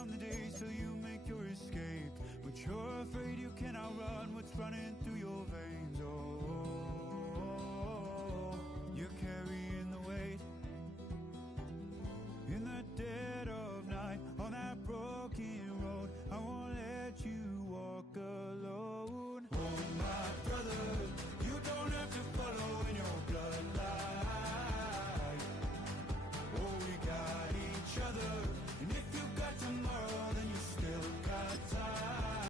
down the days till you make your escape, but you're afraid you can outrun what's running through your veins. Oh, you're carrying the weight in the dead of night on that broken road. I won't let you walk alone. Oh, my brother, you don't have to follow in your bloodline. Oh, we got each other, and if you got tomorrow, then you still got time.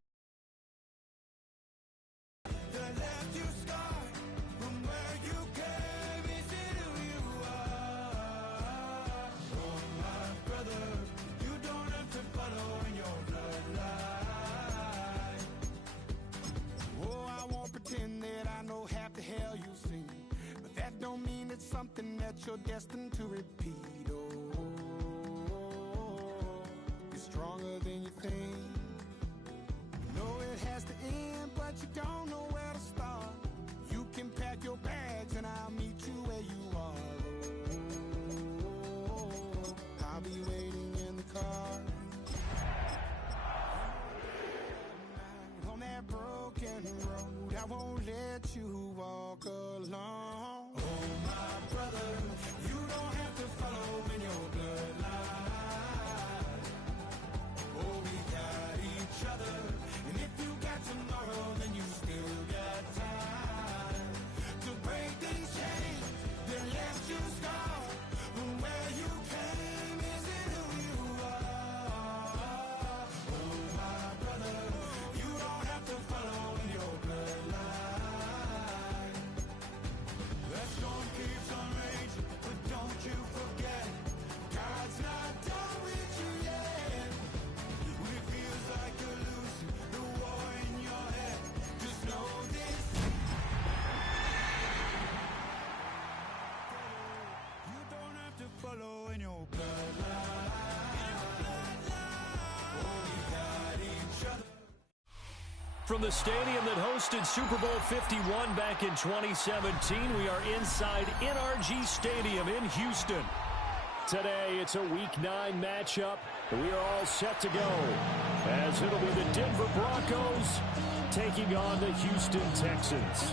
That left you scarred from where you came. Is it who you are? Oh, my brother, you don't have to follow in your bloodline. Oh, I won't pretend that I know half the hell you've seen, but that don't mean it's something that you're destined to repeat. Oh, you're stronger than you think. You know it has to end, but you don't know where to start. You can pack your bags and I'll meet you where you are. Oh, I'll be waiting in the car on that broken road. I won't let you walk alone. Oh, my brother, you don't have to follow in your bloodline. Oh, we got each other, and if you got tomorrow, then you still got time to break these chains that left you scarred from where you came. Is it who you are? Oh, my brother, you don't have to follow in your bloodline. That storm keeps on raging, but don't you forget, God's not done with you yet. When it feels like you're losing the war in your head, just know this. You don't have to follow in your bloodline. Oh, we got each other. From the stadium that hosted Super Bowl 51 back in 2017, we are inside NRG Stadium in Houston. Today, it's a Week 9 matchup. We are all set to go, as it'll be the Denver Broncos taking on the Houston Texans.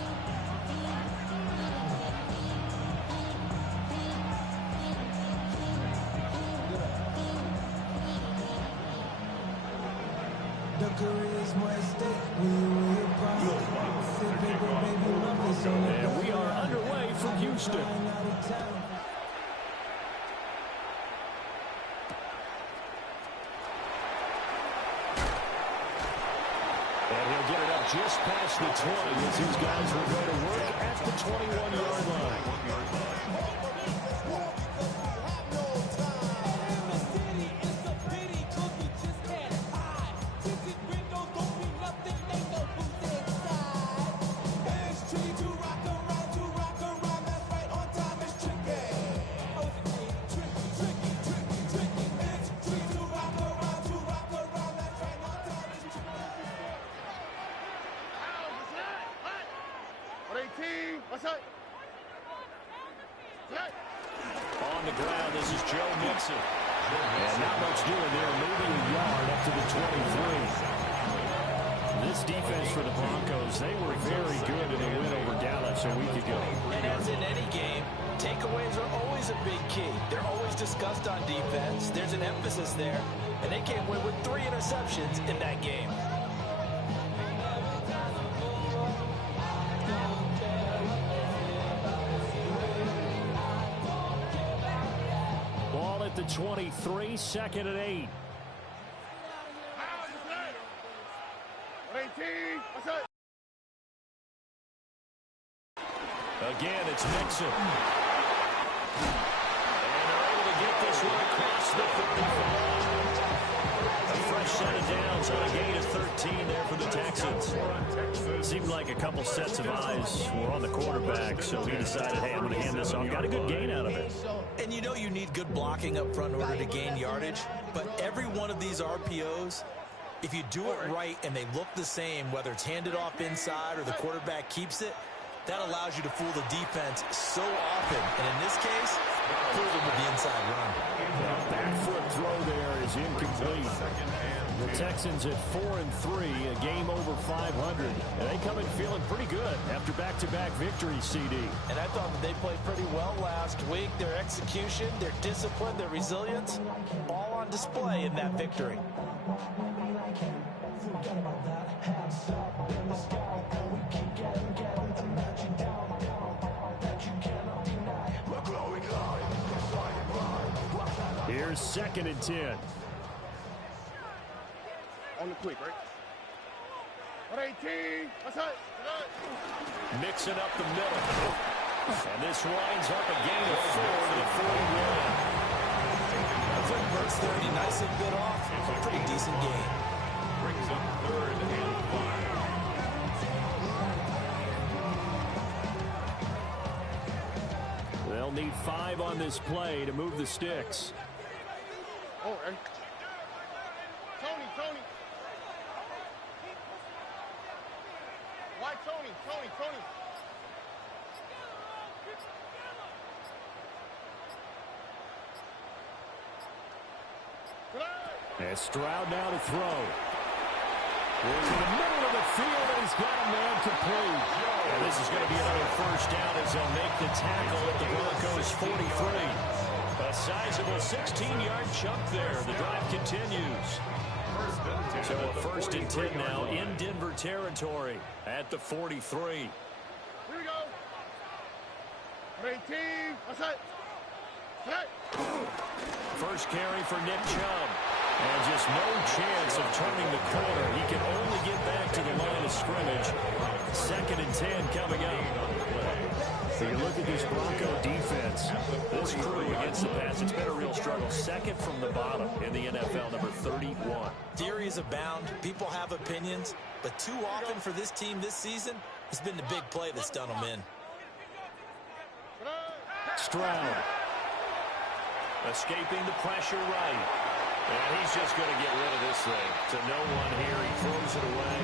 And we are underway from Houston. And he'll get it up just past the 20 as these guys are going to work at the 21-yard line. On the ground, this is Joe Mixon. And not much doing there, moving a yard up to the 23. This defense for the Broncos, they were very good in the win over Dallas a week ago. And as in any game, takeaways are always a big key. They're always discussed on defense. There's an emphasis there. And they came away with 3 interceptions in that game. Ball at the 23, second and 8. Again, it's Mixon. And they're able to get this one across the 55. A fresh set of downs on a gain of 13 there for the Texans. Seemed like a couple sets of eyes were on the quarterback, so he decided, hey, I'm going to hand this off. Got a good gain out of it. And you know you need good blocking up front in order to gain yardage, but every one of these RPOs, if you do it right and they look the same, whether it's handed off inside or the quarterback keeps it, That allows you to fool the defense so often. And in this case, fool them with the inside run. Back foot throw there is incomplete. The Texans at 4-3, a game over 500. And they come in feeling pretty good after back-to-back victories, CD. And I thought that they played pretty well last week. Their execution, their discipline, their resilience, all on display in that victory. Here's 2nd and 10. On the quick, right? 118. What's up? Mixing up the middle. And this winds up a gain of 4 to the 41. A quick burst 30, nice and bit off. A pretty decent game. Brings up 3rd and 5. They'll need 5 on this play to move the sticks. Oh, right. Tony. Why Tony? And Stroud now to throw. He's in the middle of the field, and he's got a man complete. And this is going to be another first down as they'll make the tackle at the Broncos 43. A sizable 16-yard chunk there. The drive continues. So a 1st and 10 now in Denver territory at the 43. Here we go. 118. What's up? First carry for Nick Chubb. And just no chance of turning the corner. He can only get back to the line of scrimmage. 2nd and 10 coming up. So you look at this Bronco defense. This crew against the pass, it's been a real struggle. 2nd from the bottom in the NFL, number 31. Theories abound. People have opinions. But too often for this team this season, it's been the big play that's done them in. Stroud. Escaping the pressure right. And he's just going to get rid of this thing. To no one here. He throws it away.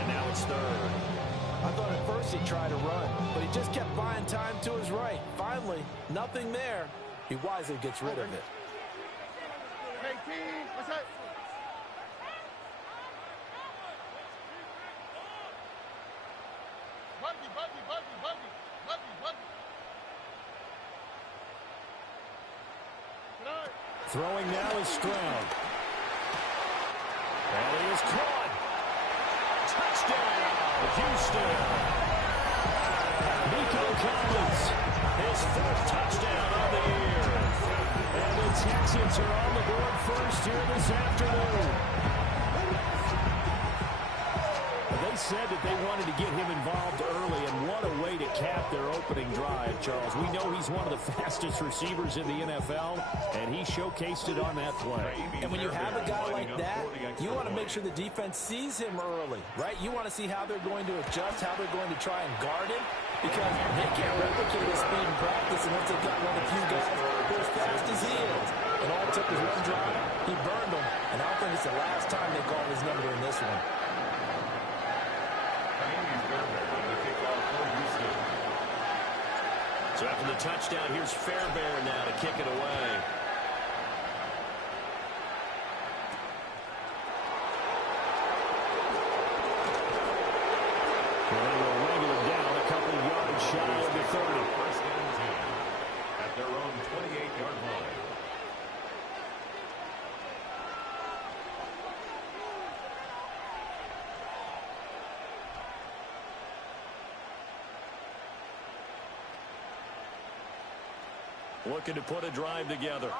And now it's 3rd. I thought at first he'd try to run, but he just kept buying time to his right. Finally, nothing there. He wisely gets rid of it. 18. What's up? Throwing now is Stroud. And he is caught. Touchdown, Houston. Nico Collins, his 4th touchdown of the year. And the Texans are on the board first here this afternoon. They said that they wanted to get him involved early, and what a way to cap their opening drive, Charles. We know he's one of the fastest receivers in the NFL, and he showcased it on that play. And when you have a guy like that, you want to make sure the defense sees him early, right? You want to see how they're going to adjust, how they're going to try and guard him, because they can't replicate his speed in practice unless they've got one of the few guys who are as fast as he is. And all it took was one drive. He burned them, and I don't think it's the last time they call his number in this one. So after the touchdown, here's Fairbairn now to kick it away. And they will wrangle it down a couple of yards shy of the 30. First and 10 at their own 28-yard line. Looking to put a drive together.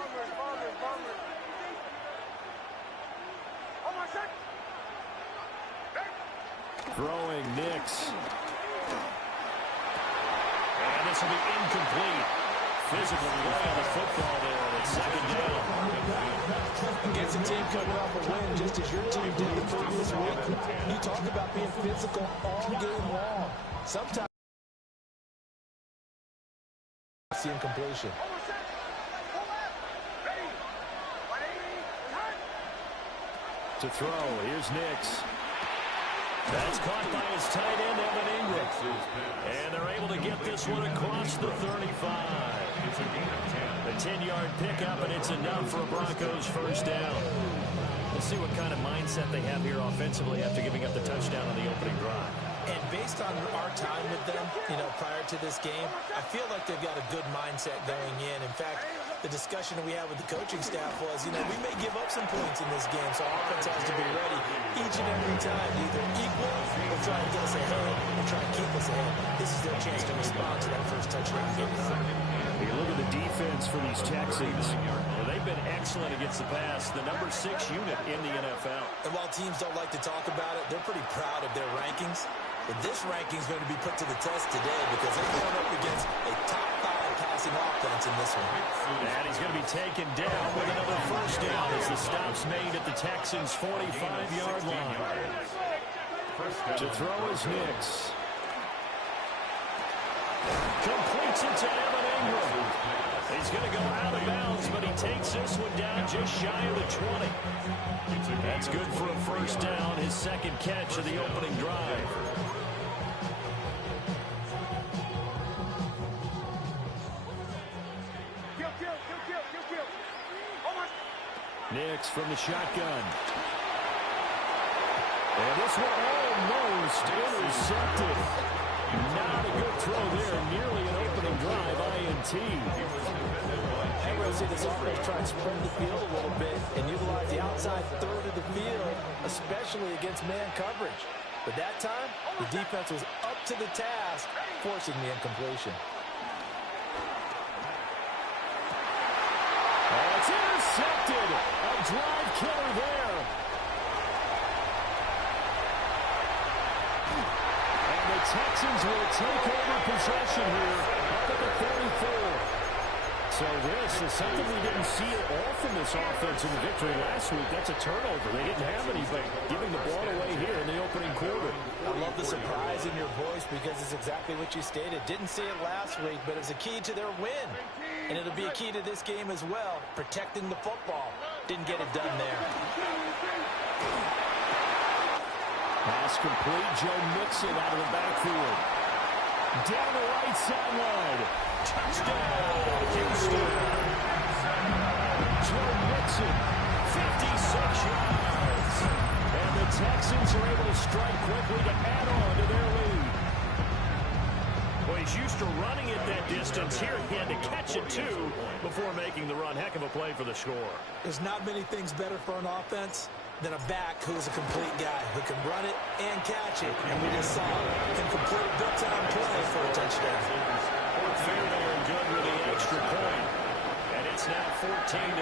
Throwing Nix. And this will be incomplete. Physical play on the football there. It's 2nd down. Against a team coming off a win, just as your team did the previous week. You talk about being physical all game long. Sometimes see incompletion. To throw, here's Nix. That's caught by his tight end, Evan Ingram. And they're able to get this one across the 35. A 10-yard pickup, and it's enough for a Broncos first down. We'll see what kind of mindset they have here offensively after giving up the touchdown on the opening drive. And based on our time with them, prior to this game, I feel like they've got a good mindset going in. In fact, the discussion we had with the coaching staff was, we may give up some points in this game, so offense has to be ready each and every time, either equal or try and get us ahead or try and keep us ahead. This is their chance to respond to that first touchdown game. You look at the defense for these Texans. Well, they've been excellent against the pass, the number 6 unit in the NFL. And while teams don't like to talk about it, they're pretty proud of their rankings. But this ranking is going to be put to the test today because they're going up against a top 5 passing offense in this one. And he's going to be taken down with another first down as the stop's made at the Texans' 45-yard line. To throw is Nix. Completes it to Evan Ingram. He's going to go out of bounds, but he takes this one down just shy of the 20. That's good for a first down, his second catch of the opening drive. Nix from the shotgun. And this one almost intercepted. Not a good throw there. Nearly an opening drive, INT. And we'll see this offense try and spread the field a little bit and utilize the outside third of the field, especially against man coverage. But that time, the defense was up to the task, forcing the incompletion. Oh, it's intercepted. A drive killer there. And the Texans will take over possession here up at the 44. So this is something we didn't see at all from this offense in the victory last week. That's a turnover. They didn't have anybody giving the ball away here in the opening quarter. I love the surprise in your voice because it's exactly what you stated. Didn't see it last week, but it's a key to their win. And it'll be a key to this game as well, protecting the football. Didn't get it done there. Pass complete. Joe Mixon out of the backfield. Down the right sideline. Touchdown, Houston. Joe Mixon, 56 yards. And the Texans are able to strike quickly to add on to their lead. Well, he's used to running it that distance. Here he had to catch it, too, before making the run. Heck of a play for the score. There's not many things better for an offense than a back who's a complete guy who can run it and catch it. And we just saw him complete big-time play for a touchdown. Fairbairn good with the extra point. And it's now 14-0.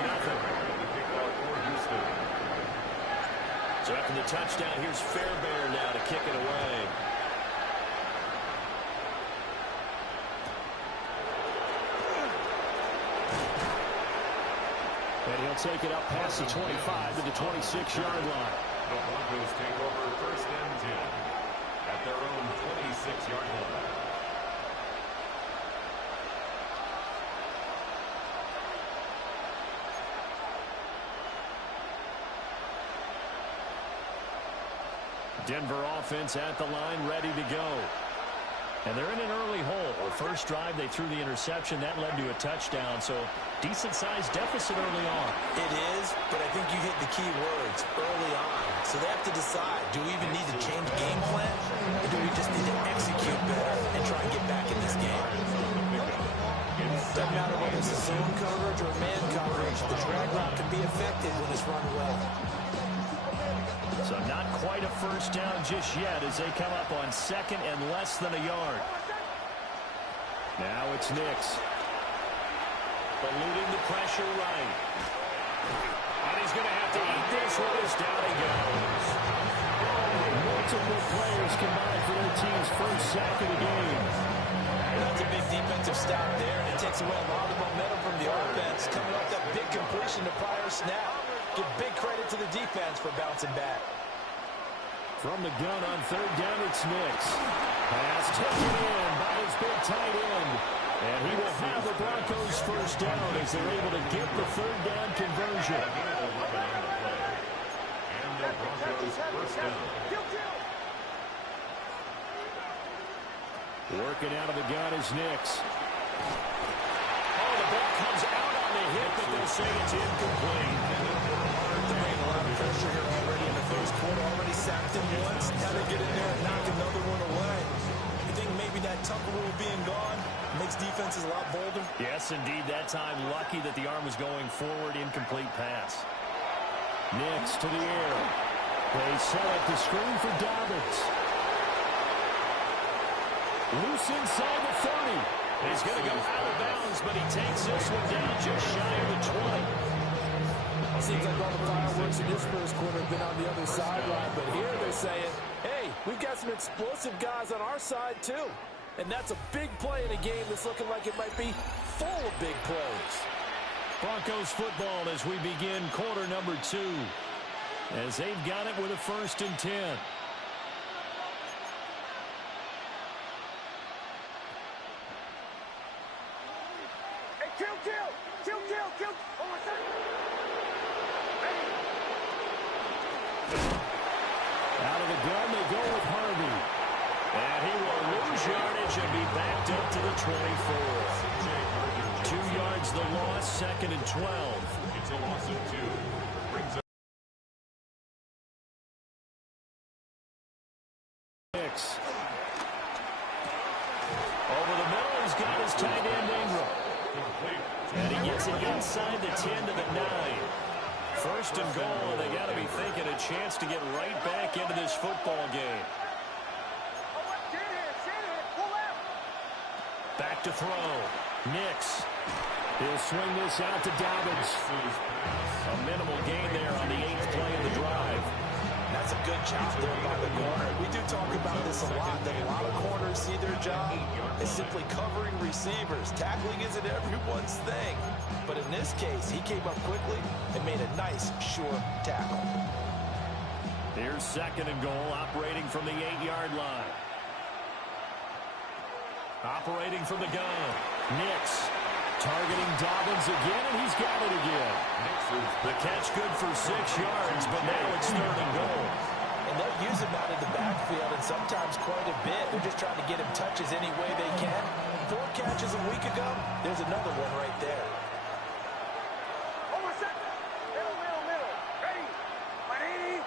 So after the touchdown, here's Fairbairn now to kick it away. And he'll take it up past the 25 to the 26-yard line. The Broncos take over first and 10 at their own 26-yard line. Denver offense at the line, ready to go. And they're in an early hole. First drive, they threw the interception. That led to a touchdown, so decent-sized deficit early on. It is, but I think you hit the key words, early on. So they have to decide, do we even need to change game plan, or do we just need to execute better and try and get back in this game? Doesn't matter whether it's a zone coverage or man coverage, the drag route can be effective when it's run well. So not quite a first down just yet as they come up on second and less than a yard. Now it's Nix. Eluding the pressure right. And he's going to have to eat this one as down he goes. Multiple players combined for their team's first sack of the game. That's a big defensive stop there, and it takes away a lot of momentum from the offense coming off that big completion to prior snap. Give big credit to the defense for bouncing back. From the gun on third down, it's Nix. Pass taken in by his big tight end. And he will have the Broncos first down as they're able to get the third down conversion. And the Broncos first down. Working out of the gun is Nix. Oh, the ball comes out on the hit, but they'll say it's incomplete. They're getting a lot of pressure here already in the first quarter. Already sacked him once. Now they get in there and knock another one away. You think maybe that Tucker rule being gone makes defenses a lot bolder? Yes, indeed. That time, lucky that the arm was going forward. Incomplete pass. Nix to the air. They set up the screen for Dobbins. Loose inside the 30. He's going to go out of bounds, but he takes this one down just shy of the 20. Seems like all the fireworks in this first quarter have been on the other sideline, but here they're saying, hey, we've got some explosive guys on our side too. And that's a big play in a game that's looking like it might be full of big plays. Broncos football as we begin quarter number 2. As they've got it with a 1st and 10. Hey, kill. Oh, my God. Out of the gun, they go with Harvey. And he will lose yardage and be backed up to the 24. 2 yards the loss, 2nd and 12. It's a loss of 2. Brings up Nix. Over the middle, he's got his tight end Ingram. And he gets it inside the 10 to the 9. 1st and goal, and they got to be thinking a chance to get right back into this football game. Back to throw. Nix. He'll swing this out to Dobbins. A minimal gain there on the 8th play of the drive. That's a good job there by the corner. We do talk about this a lot, that a lot of corners see their job is simply covering receivers. Tackling isn't everyone's thing. But in this case, he came up quickly and made a nice, sure tackle. Here's 2nd and goal, operating from the 8-yard line. Operating from the gun. Nix targeting Dobbins again, and he's got it again. The catch good for 6 yards, but now it's 3rd and goal. And they'll use him out of the backfield, and sometimes quite a bit. They're just trying to get him touches any way they can. 4 catches a week ago, there's another one right there. Oh, my God. Middle. Ready. 180.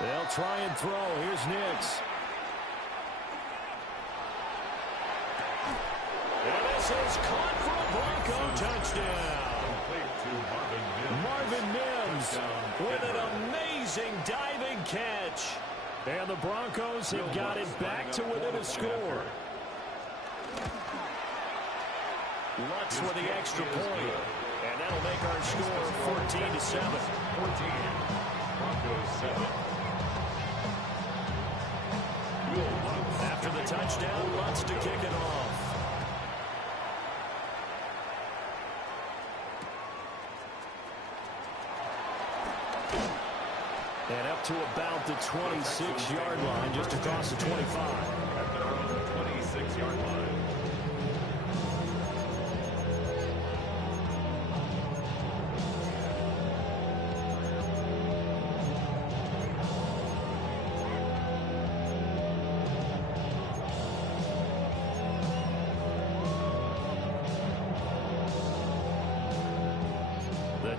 They'll try and throw. Here's Nix. And this is caught for a Bronco touchdown. Marvin Mims with an amazing diving catch. And the Broncos have got it back to within a score. Lutz with the extra point. And that'll make our score 14-7. 14. Broncos 7. After the touchdown, Lutz to kick it off. And up to about the 26-yard line, just across the 25. At their own 26-yard line.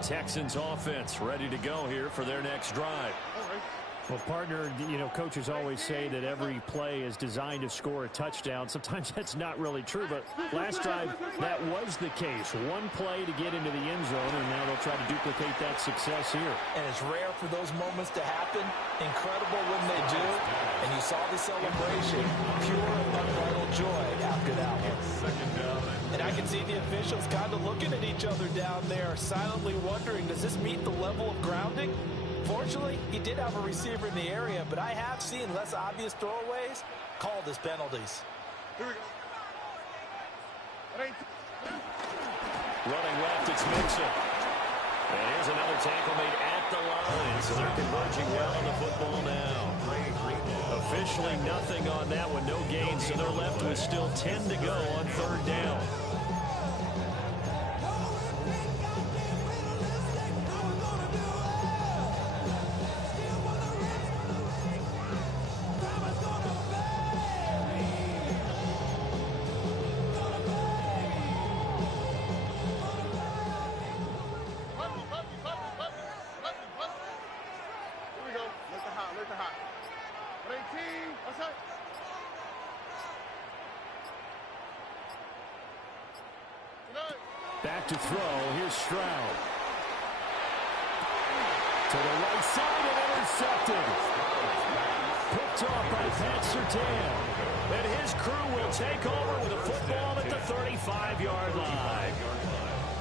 Texans offense ready to go here for their next drive. Well, partner, you know, coaches always say that every play is designed to score a touchdown. Sometimes that's not really true, but last drive, that was the case. One play to get into the end zone, and now they'll try to duplicate that success here. And it's rare for those moments to happen. Incredible when they do. And you saw the celebration. Pure, unbridled joy after that one. Second down. And I can see the officials kind of looking at each other down there, silently wondering, does this meet the level of grounding? Fortunately, he did have a receiver in the area, but I have seen less obvious throwaways called as penalties. Here we go. Running left, it's Mixon. And here's another tackle made at the line. So they're converging well on the football now. Officially nothing on that one, no gain. So they're left with still 10 to go on 3rd down. Back to throw. Here's Stroud. To the right side and intercepted. Picked off by Pat Surtain. And his crew will take over with a football at the 35-yard line.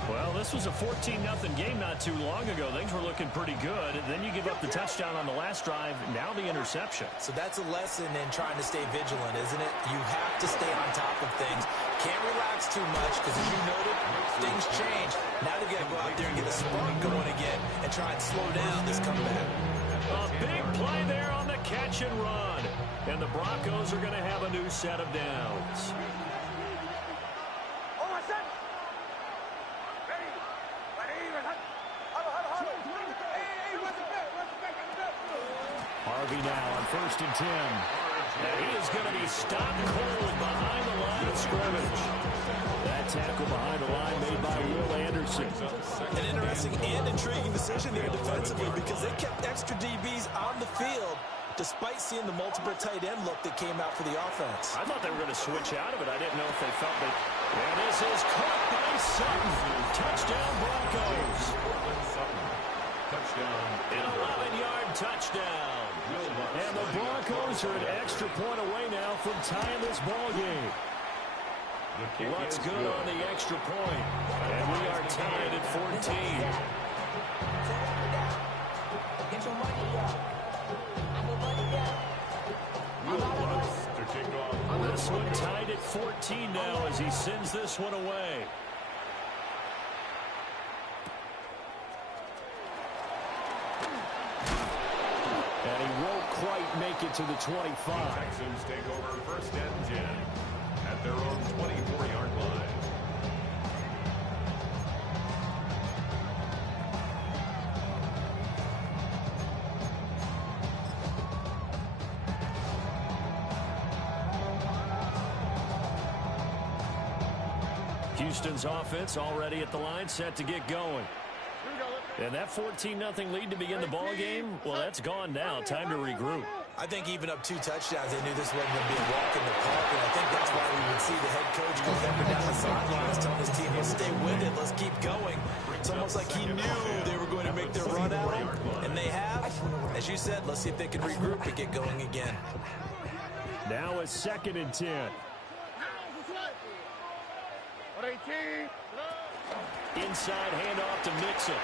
Well, this was a 14-0 game not too long ago. Things were looking pretty good. Then you give up the touchdown on the last drive. Now the interception. So that's a lesson in trying to stay vigilant, isn't it? You have to stay on top of things. Can't relax too much because, as you noted, things change. Now they've got to go out there and get a spark going again and try and slow down this comeback. A big play there on the catch and run. And the Broncos are going to have a new set of downs. Harvey now on 1st and 10. And he is going to be stopped cold behind the line of scrimmage. That tackle behind the line made by Will Anderson. An interesting and intriguing decision there defensively because they kept extra DBs on the field despite seeing the multiple tight end look that came out for the offense. I thought they were going to switch out of it. I didn't know if they felt that. And this is caught by Sutton. Touchdown Broncos. Touchdown. An 11-yard touchdown. And the Broncos are an extra point away now from tying this ball game. What's good on the extra point? And we are tied at 14. This one tied at 14 now as he sends this one away. And he won't quite make it to the 25. Texans take over 1st and 10 at their own 24-yard line. Houston's offense already at the line, set to get going. And that 14-0 lead to begin the ball game, well, that's gone now. Time to regroup. I think even up 2 touchdowns, they knew this wasn't going to be a walk in the park, and I think that's why we would see the head coach go up and down the sidelines telling his team, let's stay with it, let's keep going. It's almost like he knew they were going to make their run at him, and they have. As you said, let's see if they can regroup and get going again. Now a 2nd and 10. Inside handoff to Mixon.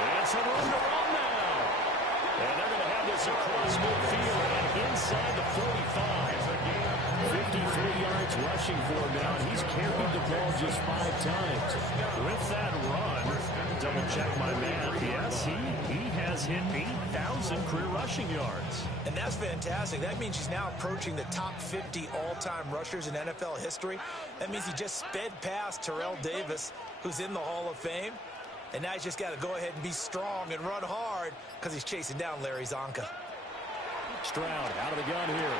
And some room to run now. And they're going to have this across midfield and inside the 45. 53 yards rushing for him now. He's carried the ball just 5 times. With that run, double check my math. Yes, he has hit 8,000 career rushing yards. And that's fantastic. That means he's now approaching the top 50 all-time rushers in NFL history. That means he just sped past Terrell Davis, who's in the Hall of Fame. And now he's just got to go ahead and be strong and run hard because he's chasing down Larry Zonka. Stroud out of the gun here.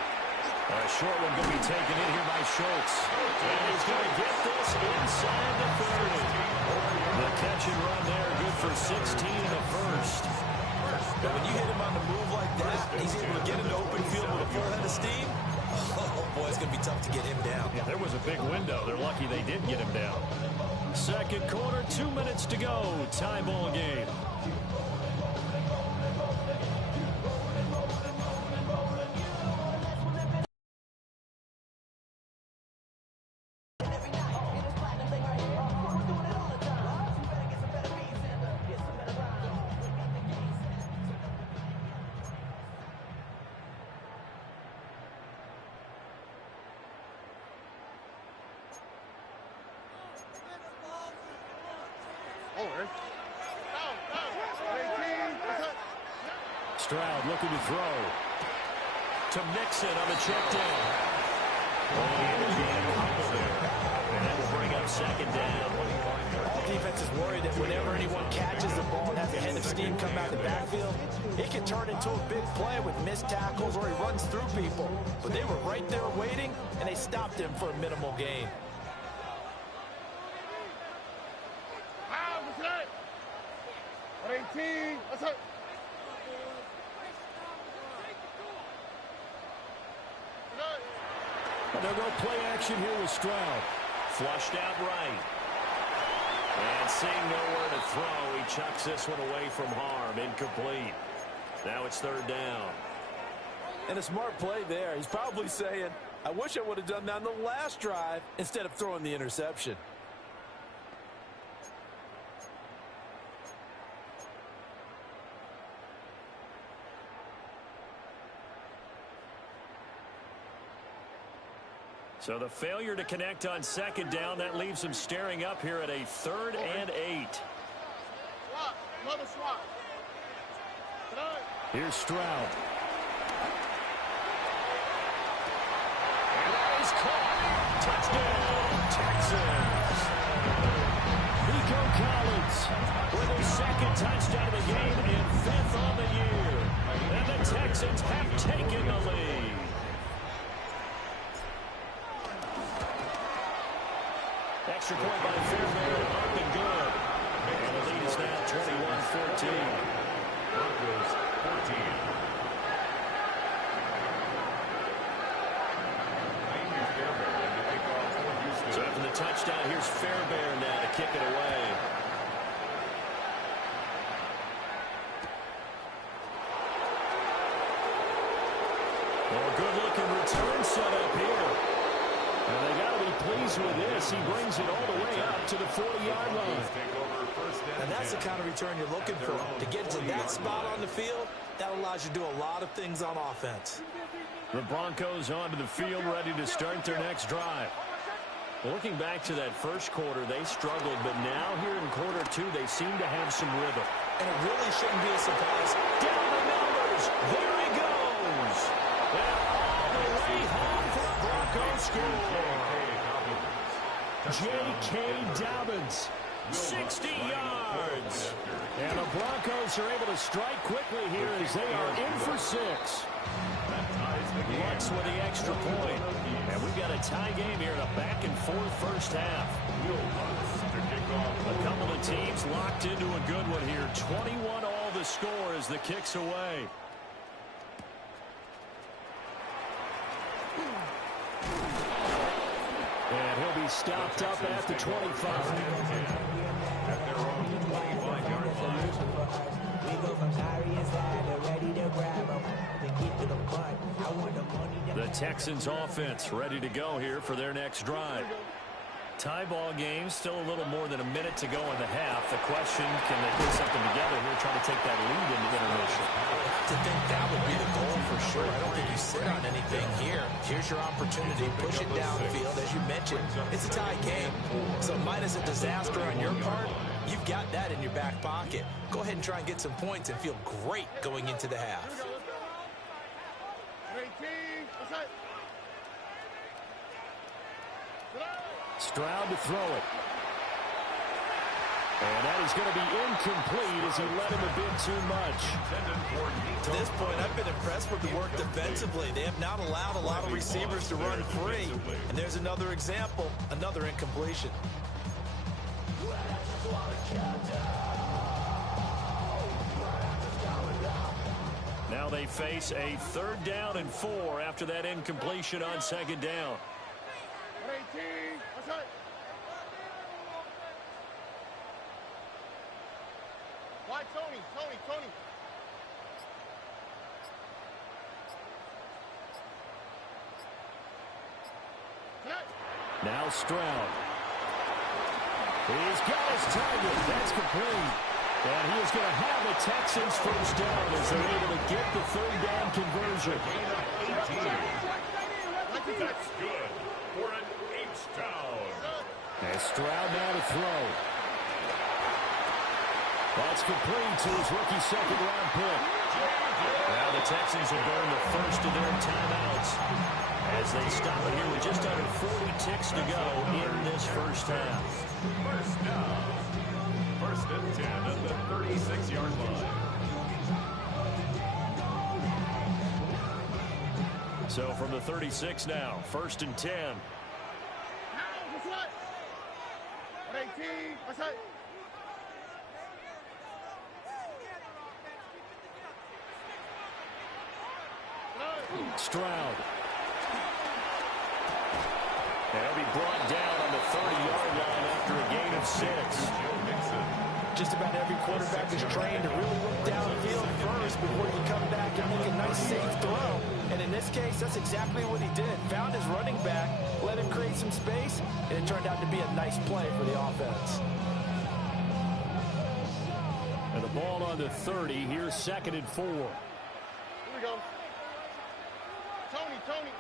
A short one going to be taken in here by Schultz. And he's going to get this inside the 30. The catch and run there, good for 16 in the first. But when you hit him on the move like that, he's able to get into open field with a full head of steam. Oh, boy, it's going to be tough to get him down. Yeah, there was a big window. They're lucky they did get him down. Second quarter, 2 minutes to go. Tie ball game. Stroud looking to throw. To Mixon on the check down. And that will bring up 2nd down. All defense is worried that whenever anyone catches the ball and has a head of steam come out of the backfield, it can turn into a big play with missed tackles or he runs through people. But they were right there waiting, and they stopped him for a minimal gain. And they'll go play action here with Stroud. Flushed out right. And seeing nowhere to throw, he chucks this one away from harm. Incomplete. Now it's third down. And a smart play there. He's probably saying, I wish I would have done that on the last drive instead of throwing the interception. So the failure to connect on second down, that leaves him staring up here at a 3rd and 8. Swap. Another swap. Here's Stroud. And that is caught. Touchdown, Texans. Nico Collins with his 2nd touchdown of the game and 5th on the year. And the Texans have taken the lead. Extra point by Fairbairn, up and good. And the lead is now 21-14. Broncos 14. So after the touchdown, here's Fairbairn now to kick it away. Well, good-looking return set up here. And they got to be pleased with this. He brings it all the way up to the 40-yard line. And that's the kind of return you're looking for. To get to that spot on the field, that allows you to do a lot of things on offense. The Broncos onto the field, ready to start their next drive. Well, looking back to that first quarter, they struggled, but now here in quarter 2, they seem to have some rhythm. And it really shouldn't be a surprise. Down the numbers. There he goes. And all the way home for a Broncos score. J.K. Dobbins, 60 yards. And the Broncos are able to strike quickly here as they are in for 6. Lutz with the extra point. And we've got a tie game here in a back-and-forth first half. A couple of teams locked into a good one here. 21 all the score as the kick's away. And he'll be stopped up at the 25. At their own 25-yard line. The Texans offense ready to go here for their next drive. Tie ball game, still a little more than a minute to go in the half. The question, can they put something together here, try to take that lead into intermission? To think that would be the goal for sure. I don't think you sit on anything here. Here's your opportunity. Push it downfield. As you mentioned, it's a tie game. So minus a disaster on your part, you've got that in your back pocket. Go ahead and try and get some points and feel great going into the half. Stroud to throw it. And that is going to be incomplete as he let him a bit too much. To this point, I've been impressed with the work defensively. They have not allowed a lot of receivers to run free. And there's another example, another incompletion. Now they face a 3rd down and 4 after that incompletion on second down. Why, Tony? Now Stroud. He's got his target. That's complete. And he is going to have the Texans first down as they're able to get the 3rd down conversion. That's good for an H-down. And Stroud now to throw. That's complete to his rookie 2nd-round pick. Now the Texans will burn the first of their timeouts as they stop it here with just under 40 ticks to go in this first half. First down. 1st and 10 at the 36-yard line. So from the 36 now, 1st and 10. Stroud. And he'll be brought down on the 30-yard line after a gain of 6. Just about every quarterback is trained to really look downfield first before you come back and make a nice safe throw. And in this case, that's exactly what he did. Found his running back, let him create some space, and it turned out to be a nice play for the offense. And the ball on the 30. Here's 2nd and 4. Here we go. Tony.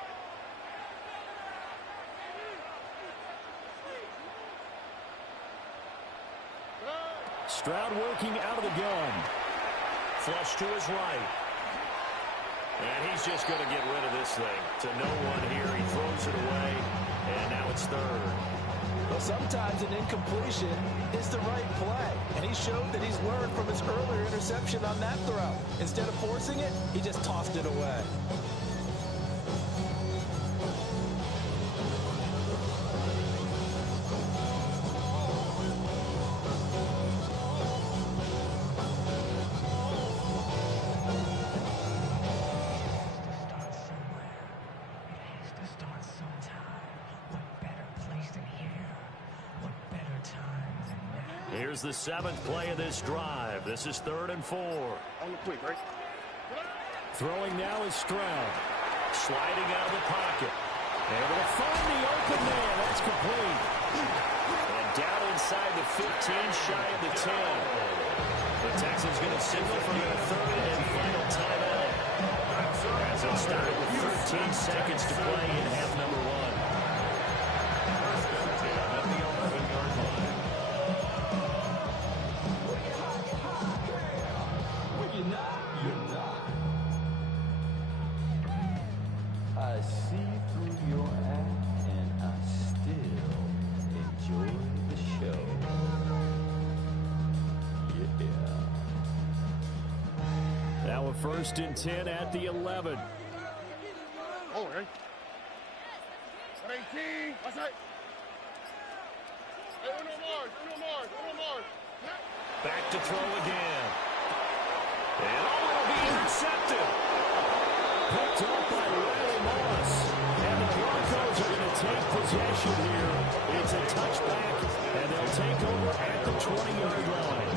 Stroud working out of the gun. Flush to his right. And he's just going to get rid of this thing. To no one here. He throws it away. And now it's 3rd. Well, sometimes an incompletion is the right play. And he showed that he's learned from his earlier interception on that throw. Instead of forcing it, he just tossed it away. Here's the 7th play of this drive. This is 3rd and 4. On the quick, right? Throwing now is Stroud. Sliding out of the pocket. Able to find the open man. That's complete. And down inside the 15, shy of the 10. The Texans going to signal for their 3rd and final timeout. As it started with 13 seconds to play in half number 1. I see through your act, and I still enjoy the show. Yeah. Now a 1st and 10 at the 11. Oh, right. 18. That's right. Hey, Uno Mars. Back to throw again. And it'll be intercepted. Picked up by Riley Moss. And the Broncos are going to take possession here. It's a touchback, and they'll take over at the 20-yard line.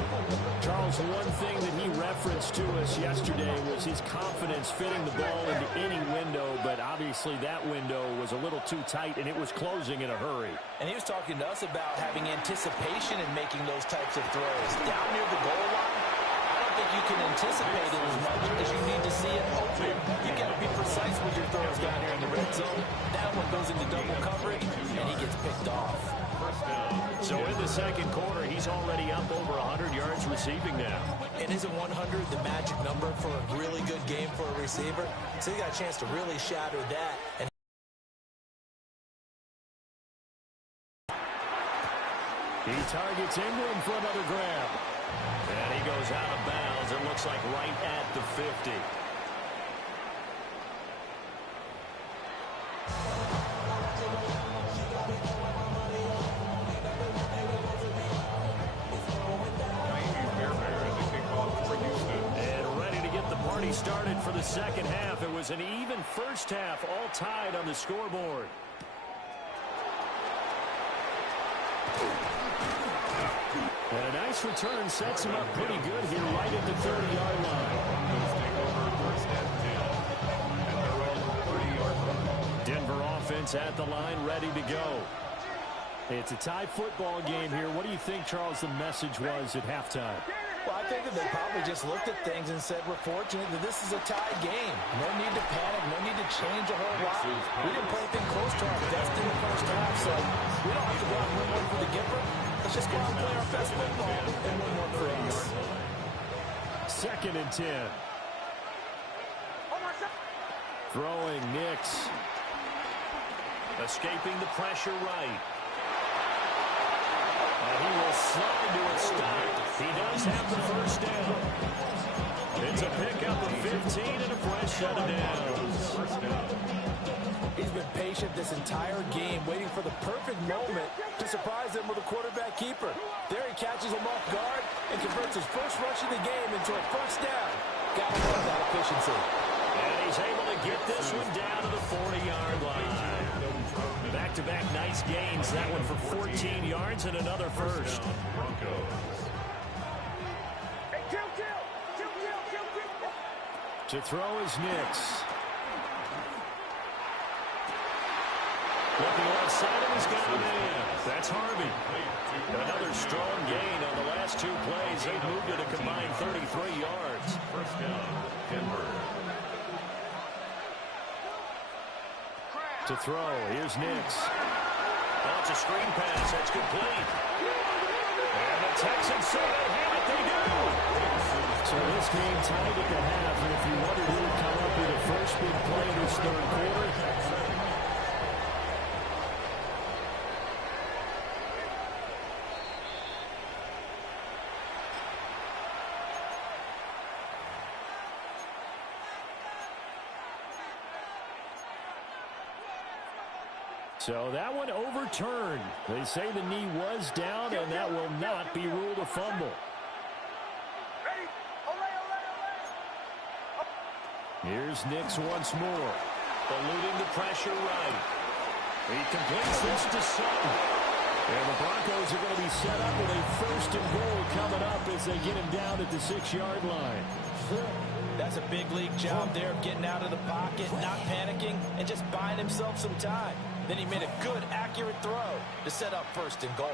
Charles, one thing that he referenced to us yesterday was his confidence fitting the ball into any window, but obviously that window was a little too tight, and it was closing in a hurry. And he was talking to us about having anticipation in making those types of throws. Down near the goal line, I don't think you can anticipate it as much as you need to see it open. You've got to be precise with your throws down here in the red zone. That one goes into double coverage, and he gets picked off. So in the second quarter, he's already up over 100 yards receiving now. And isn't 100 the magic number for a really good game for a receiver? So he got a chance to really shatter that. And he targets Ingram for another grab. And he goes out of bounds. It looks like right at the 50. And ready to get the party started for the second half. It was an even first half, all tied on the scoreboard. And a nice return sets him up pretty good here right at the 30-yard line. Denver offense at the line, ready to go. It's a tie football game here. What do you think, Charles, the message was at halftime? well, I think that they probably just looked at things and said, we're fortunate that this is a tie game. No need to panic. No need to change a whole lot. We didn't play anything close to our best in the first half, so we don't have to go out and win one for the Gipper. Let's just go out and play our best football and win one for us. 2nd and 10. Throwing Nix. Escaping the pressure right. And he will slide to a stop. He does have the first down. It's a pickup of 15 and a fresh set of downs. He's been patient this entire game, waiting for the perfect moment to surprise them with a quarterback keeper. There he catches him off guard and converts his first rush of the game into a first down. Gotta love that efficiency. And he's able to get this one down to the 40-yard line. Back-to-back nice gains. That one for 14 yards and another first. To throw is Nix. Looking left side, and he's got it in. That's Harvey. Another strong gain on the last two plays. They've moved it a combined 33 yards. First down, Denver. To throw, here's Nix. That's a screen pass. That's complete. And the Texans say they have it. They do. So this game tied at the half, and if you wondered who would come up with the first big play in this third quarter, so that one overturned. They say the knee was down, and that will not be ruled a fumble. Here's Nix once more. Eluding the pressure right. He completes this to Sutton. And the Broncos are going to be set up with a first and goal coming up as they get him down at the 6-yard line. That's a big league job there of getting out of the pocket, not panicking, and just buying himself some time. Then he made a good, accurate throw to set up first and goal.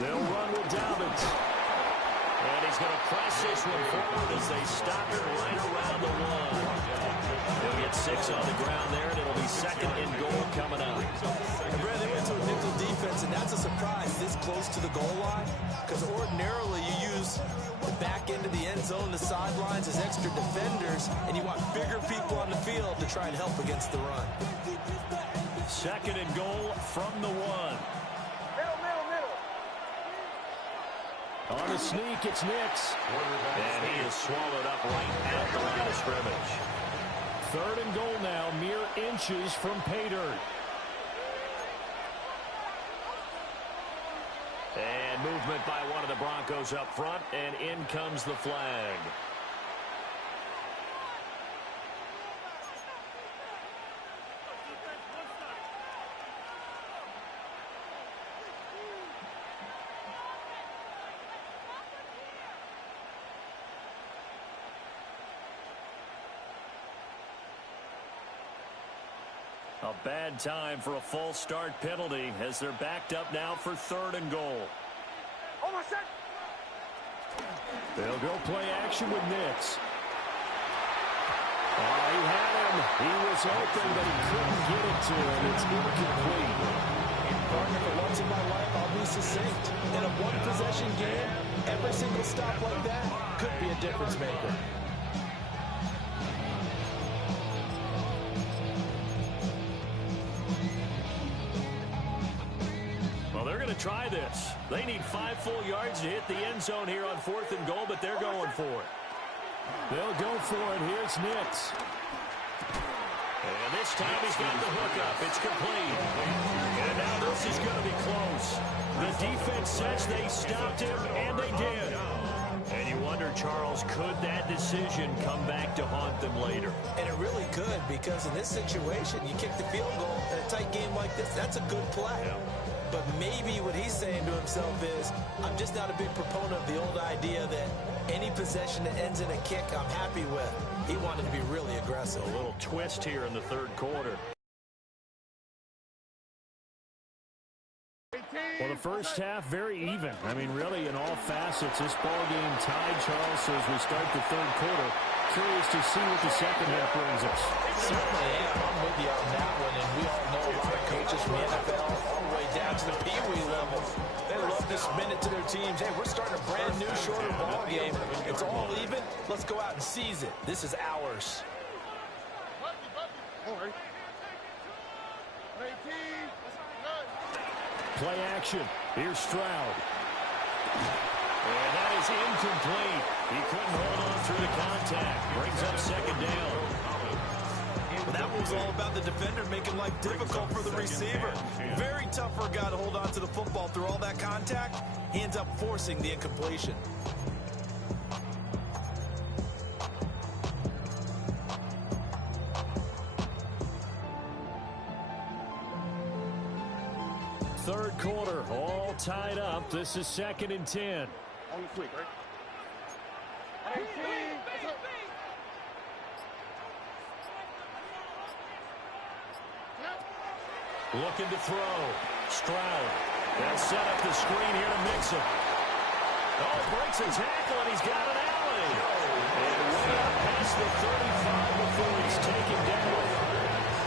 They'll run with Dobbins. And he's going to press this one forward as they stop it right around the one. He'll get 6 on the ground there, and it'll be second and goal coming up. And Brad, they went to a nickel defense, and that's a surprise this close to the goal line, because ordinarily you use the back end of the end zone, the sidelines as extra defenders, and you want bigger people on the field to try and help against the run. Second and goal from the one. On the sneak, it's Nix. And he is swallowed up right at the line of scrimmage. Third and goal now, mere inches from pay dirt. And movement by one of the Broncos up front, and in comes the flag. A bad time for a false start penalty as they're backed up now for third and goal. They'll go play action with Nix. Oh, he had him. He was open, but he couldn't get it to him. It's incomplete. Partner, for once in my life, I'll be succinct. In a one-possession game, every single stop like that could be a difference maker. Try this. They need 5 full yards to hit the end zone here on fourth and goal, but they're going for it. They'll go for it. Here's Nix. And this time he's got the hookup. It's complete. And now this is going to be close. The defense says they stopped him, and they did. And you wonder, Charles, could that decision come back to haunt them later? And it really could, because in this situation, you kick the field goal in a tight game like this, that's a good play. Yeah. But maybe what he's saying to himself is, I'm just not a big proponent of the old idea that any possession that ends in a kick I'm happy with. He wanted to be really aggressive. A little twist here in the third quarter. Well, the first half, very even. I mean, really, in all facets, this ball game tied, Charles, so as we start the third quarter. Curious to see what the second half brings us. Certainly am. I'm with you on that one, and we all know a lot of coaches from the NFL all the way down to the Pee-wee level. They love to spin it to their teams. Hey, we're starting a brand new, shorter ball game. It's all even. Let's go out and seize it. This is ours. Play action. Here's Stroud. And that is incomplete. He couldn't hold on through the contact. Brings up second down. Well, that one's all about the defender making life difficult for the receiver. Very tough for a guy to hold on to the football through all that contact. He ends up forcing the incompletion. third quarter, all tied up. This is 2nd and 10. On the quick, right? Looking to throw. Stroud. They'll set up the screen here to Mixon. Oh, breaks a tackle, and he's got an alley. And way up past the 35 before he's taken down.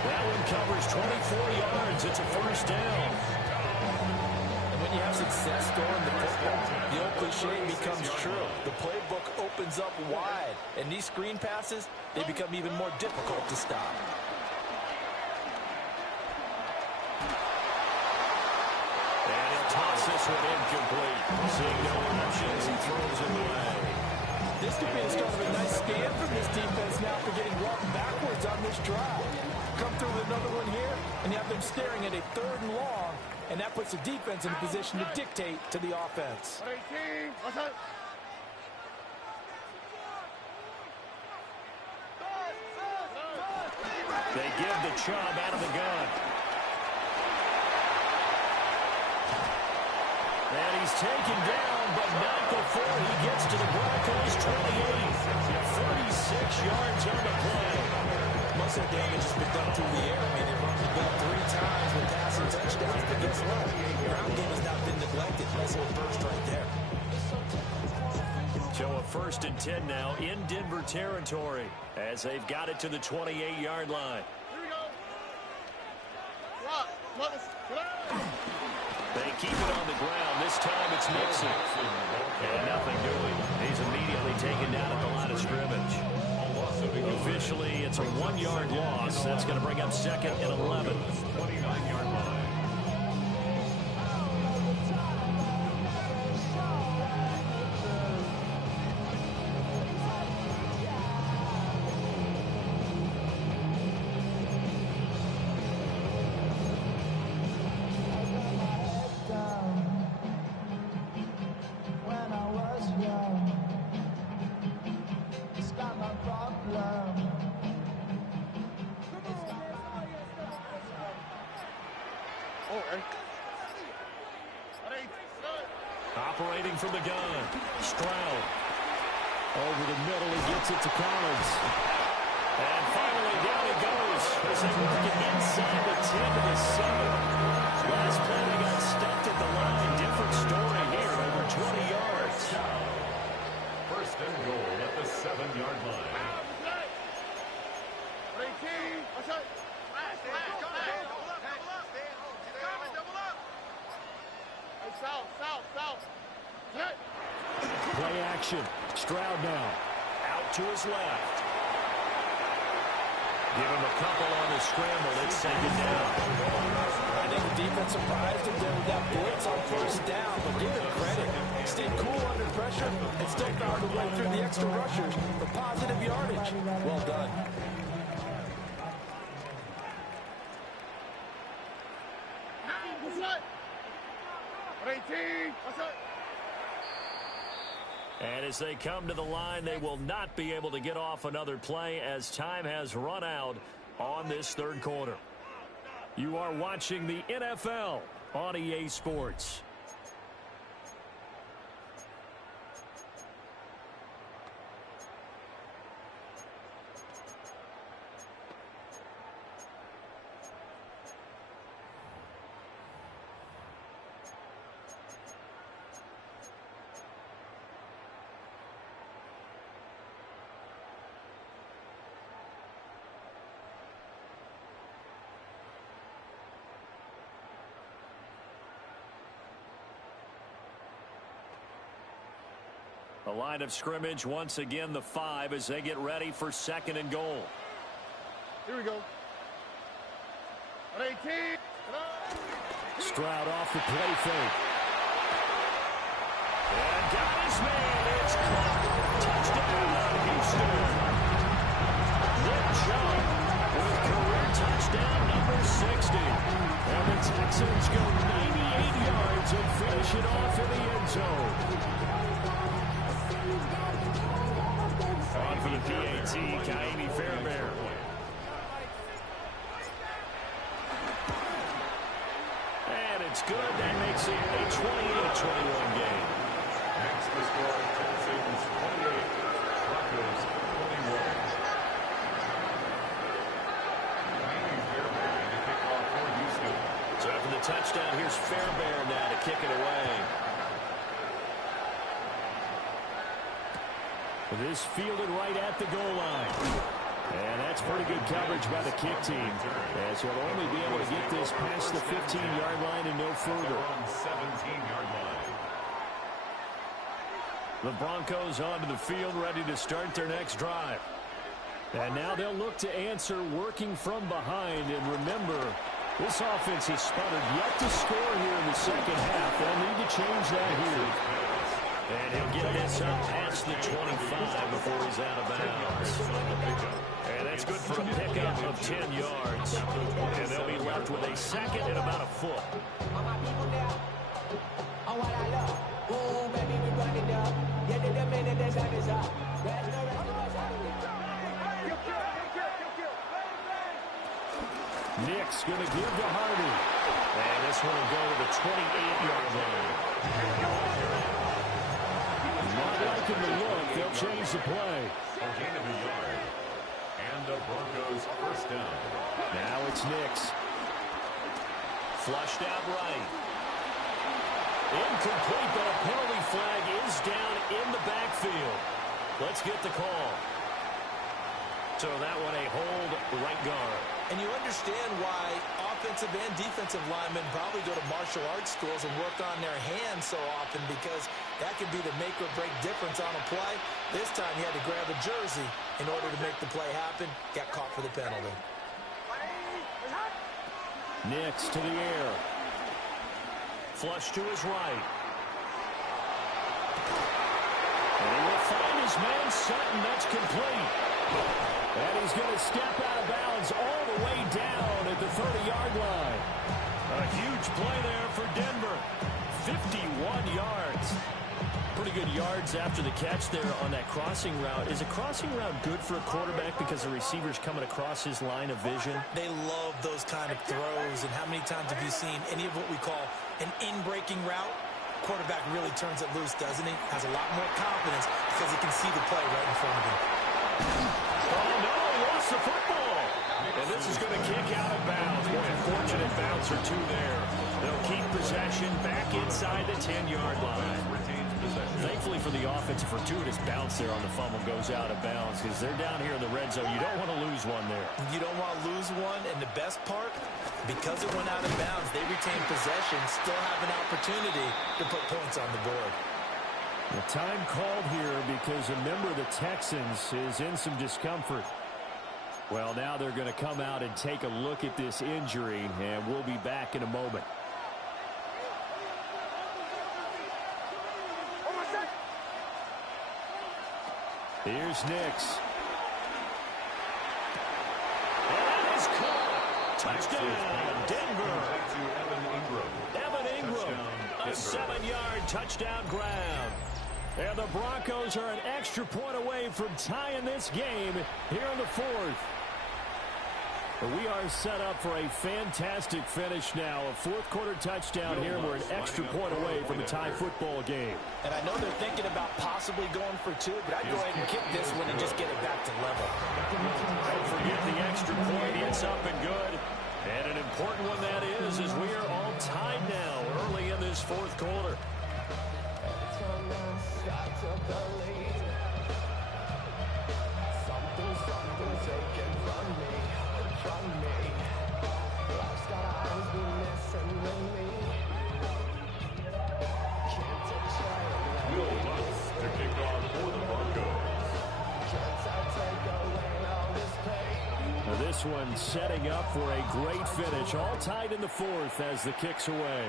That one covers 24 yards. It's a first down. And when you have success throwing the football, the old cliche becomes true. The playbook opens up wide, and these screen passes, they become even more difficult to stop. And he'll toss this one incomplete. Seeing no options, he throws it away. This could be the start of a nice scan from this defense now for getting walked backwards on this drive. Come through with another one here, and you have them staring at a 3rd and long, and that puts the defense in a position to dictate to the offense. They give the Chubb out of the gun. And he's taken down, but not before he gets to the Broncos' 28. 36 yards on the play. Most of the damage has been done through the air. I mean, they've run the ball 3 times with passing touchdowns, but guess what? The ground game has not been neglected. Nice little burst right there. So a 1st and 10 now in Denver territory as they've got it to the 28-yard line. Here we go. Rock. They keep it on the ground. This time it's Mixon. And nothing doing. He's immediately taken down at the line of scrimmage. Officially, it's a 1-yard loss. That's going to bring up 2nd and 11. 29-yard line. Operating from the gun. Stroud. Over the middle, he gets it to Collins. And finally, down he goes as they work it inside the 10 to the 7. Last play, they got stuffed at the line. Different story here, over 20 yards. 1st and goal at the 7-yard line. Play action. Stroud now. Out to his left. Give him a couple on the scramble. It's 2nd down. I think the defense surprised him there with that blitz on 1st down, but give him credit. Stayed cool under pressure and still found a way through the extra rushers for positive yardage. Well done. And as they come to the line, they will not be able to get off another play as time has run out on this 3rd quarter. You are watching the NFL on EA Sports. The line of scrimmage once again the 5 as they get ready for 2nd and goal. Here we go. 18. Stroud off the play fake. And got his man. It's caught. Touchdown, Houston. Nick Chubb with career touchdown number 60. And the Texans go 98 yards and finish it off in the end zone. On for the PAT, Ka'imi Fairbairn. And It's good. That makes it a 28-21 game. Next, the score, Texans 28, Broncos 21. Fairbairn to kick off for Houston. So after the touchdown, here's Fairbairn now to kick it away. This fielded right at the goal line. And that's pretty good coverage by the kick team, as he'll only be able to get this past the 15-yard line and no further. On 17-yard line. The Broncos onto the field, ready to start their next drive. And now they'll look to answer working from behind. And remember, this offense has sputtered yet to score here in the second half. They'll need to change that here. And he'll get this up past the 25 before he's out of bounds. And that's good for a pickup of 10 yards. And they'll be left with a second and about a foot. Nick's going to give to Hardy. And this one will go to the 28-yard line. Not liking the look. They'll change the play. A gain of a yard. And the Broncos first down. Now it's Nix. Flushed out right. Incomplete, but a penalty flag is down in the backfield. Let's get the call. So that one a hold right guard. And you understand why offensive and defensive linemen probably go to martial arts schools and work on their hands so often, because that can be the make or break difference on a play. This time he had to grab a jersey in order to make the play happen. Got caught for the penalty. Nix to the air. Flush to his right. And he will find his man Sutton. That's complete. And he's going to step out of bounds all the way down at the 30-yard line. A huge play there for Denver. 51 yards. Pretty good yards after the catch there on that crossing route. Is a crossing route good for a quarterback because the receiver's coming across his line of vision? They love those kind of throws. And how many times have you seen any of what we call an in-breaking route? Quarterback really turns it loose, doesn't he? Has a lot more confidence because he can see the play right in front of him. Oh, no, he lost the football. And this is going to kick out of bounds. Boy, a fortunate bounce or two there. They'll keep possession back inside the 10-yard line. Thankfully for the offense, a fortuitous bounce there on the fumble goes out of bounds because they're down here in the red zone. You don't want to lose one there. You don't want to lose one, and the best part, because it went out of bounds, they retain possession, still have an opportunity to put points on the board. The time called here because a member of the Texans is in some discomfort. Well, now they're going to come out and take a look at this injury, and we'll be back in a moment. Here's Nix. And that is caught. Touchdown, Denver. Evan Ingram, a 7-yard touchdown grab. And the Broncos are an extra point away from tying this game here in the fourth. We are set up for a fantastic finish now. A fourth-quarter touchdown here. We're an extra point away from a tie football game. And I know they're thinking about possibly going for two, but I'd go ahead and kick this one and just get it back to level. Don't forget the extra point. It's up and good. And an important one that is, as we are all tied now early in this fourth quarter. This one setting up for a great finish. All tied in the fourth as the kick's away.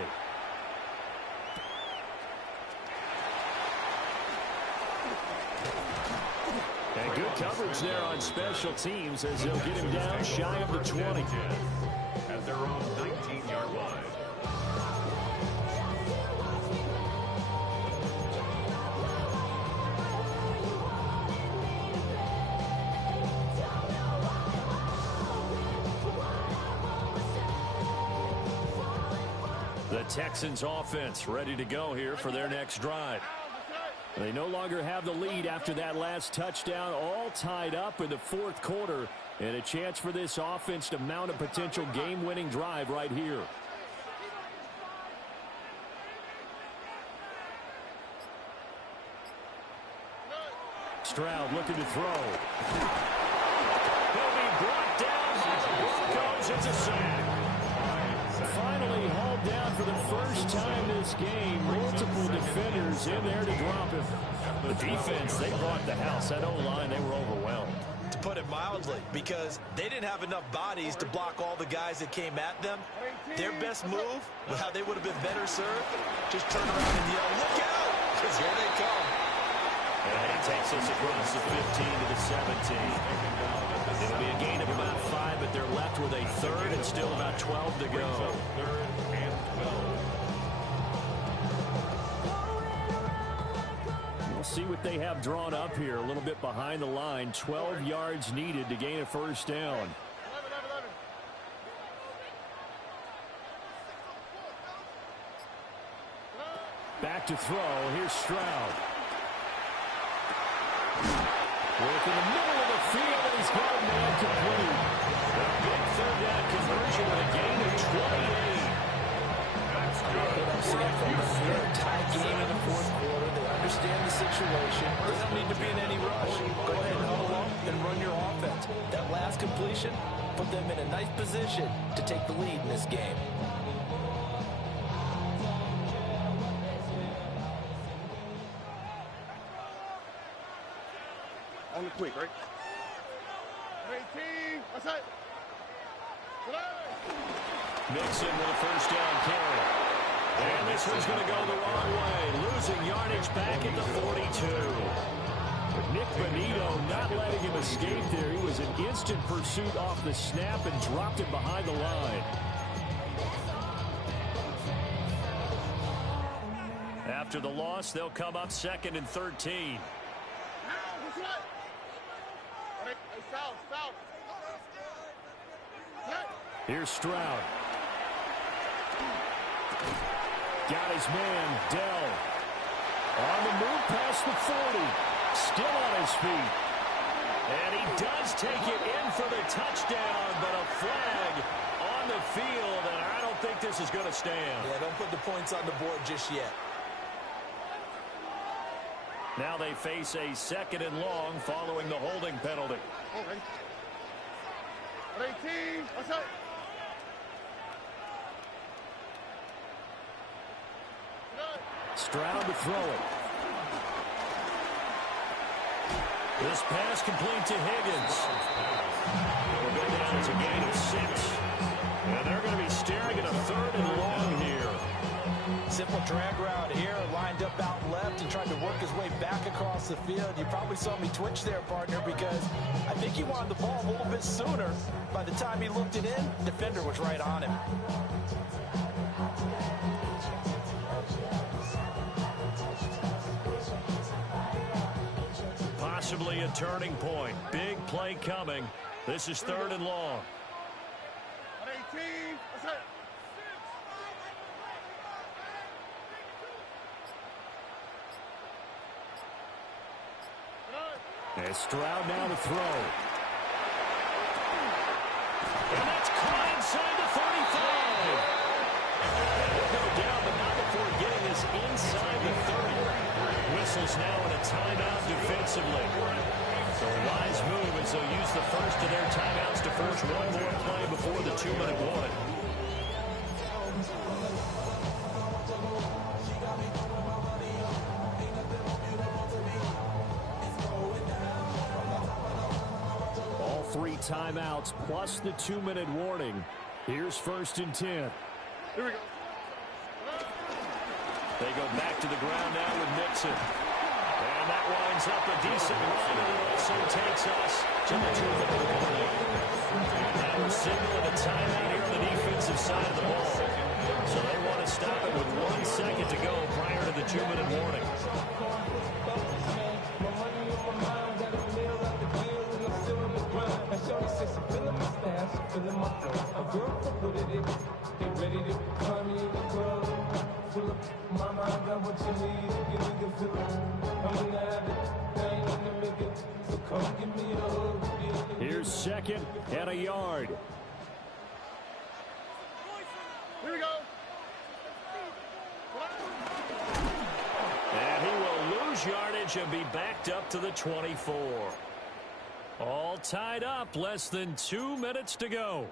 And good coverage there on special teams as they'll get him down shy of the 20. At their own 19-yard line. The Texans offense ready to go here for their next drive. They no longer have the lead after that last touchdown, all tied up in the fourth quarter, and a chance for this offense to mount a potential game-winning drive right here. Stroud looking to throw. He'll be brought down by the Broncos. It's a sack. Finally hauled down for the first time this game. Multiple defenders in there to drop him. The defense, they brought the house. That O-line, they were overwhelmed. To put it mildly, because they didn't have enough bodies to block all the guys that came at them. Their best move, how they would have been better served, just turn around and yell, look out, because here they come. And he takes us across the 15 to the 17. It'll be a gain of about 5, but they're left with a third and still about 12 to go. Third and 12. We'll see what they have drawn up here. A little bit behind the line. 12 yards needed to gain a first down. Back to throw. Here's Stroud. Work in the middle of the field, and he's got a man complete. A big third down conversion with a gain of 28. That's good. I'm seeing from the third tie game in the fourth quarter. They understand the situation. They don't need to be in any rush. Go ahead and huddle up and run your offense. That last completion put them in a nice position to take the lead in this game. On the quick, right? 18. What's that? Mixon with a first down carry. And this one's going to go the wrong way. Losing yardage back at the 42. Nick Bonito not letting him escape there. He was in instant pursuit off the snap and dropped him behind the line. After the loss, they'll come up 2nd and 13. Here's Stroud. Got his man, Dell. On the move past the 40. Still on his feet. And he does take it in for the touchdown, but a flag on the field, and I don't think this is going to stand. Yeah, don't put the points on the board just yet. Now they face a 2nd and long following the holding penalty. All right. 18. What's that? Stroud to throw it. This pass complete to Higgins. We'll go down to a gain of 6. And they're going to be staring at a 3rd and long here. Simple drag route here, lined up out left and tried to work his way back across the field. You probably saw me twitch there, partner, because I think he wanted the ball a little bit sooner. By the time he looked it in, defender was right on him. Possibly a turning point. Big play coming. This is 3rd and long. 18. What's that? And Stroud now to throw. And that's caught inside the 35. And he'll go down, but not before getting us inside the 30. Whistles now in a timeout defensively. So a wise move as they'll use the first of their timeouts to force one more play before the 2-minute warning. All 3 timeouts plus the 2-minute warning. Here's 1st and 10. Here we go. They go back to the ground now with Mixon. And that winds up a decent run, and it also takes us to the 2-minute warning. And now we're signaling a timeout here on the defensive side of the ball. So they want to stop it with 1 second to go prior to the 2-minute warning. A girl fuck with it, get ready to climb me in the club. second and a yard. Here we go. And he will lose yardage and be backed up to the 24. All tied up, less than 2 minutes to go.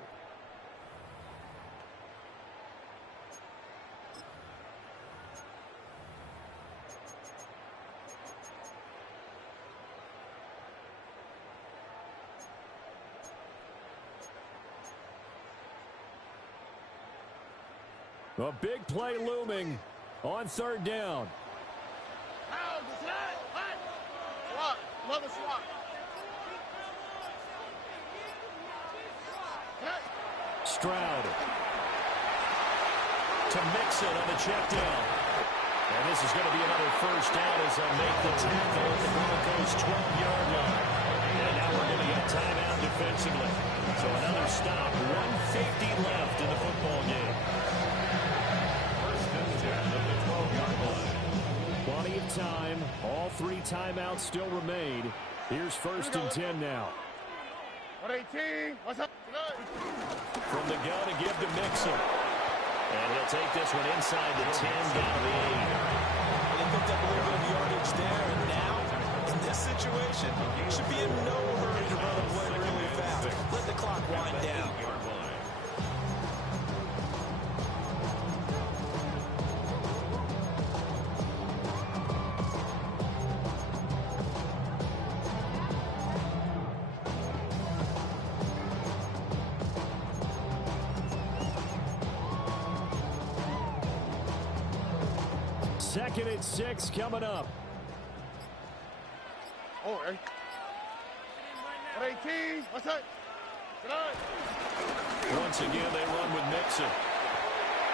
A big play looming on third down. Swat. Another swat. Stroud to Mixon on the check down. And this is going to be another first down as they make the tackle at the Broncos' 12-yard line. And now we're going to get timeout defensively. So another stop, 1:50 left in the football game. First and 10 at the 12-yard line. Plenty of time. All three timeouts still remain. Here's first and 10 now. 118. What's up? From the gun to give to Mixon. And he'll take this one inside the 10, down to the 8. They picked up a little bit of yardage there, and now, in this situation, should be in no hurry to run the play really fast. Let the clock wind down. Second and 6 coming up. Oh, hey. 118. What's up? Good night. Once again, they run with Mixon.